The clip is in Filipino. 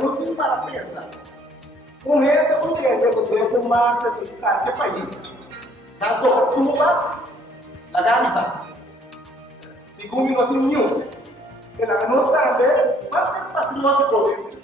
nos diz para pensar. Com renda, o governo marcha de qualquer país. Tanto Cuba, a Gâmbia. Segundo o nenhum. Kailangan mo sabi, mas patriota ko din.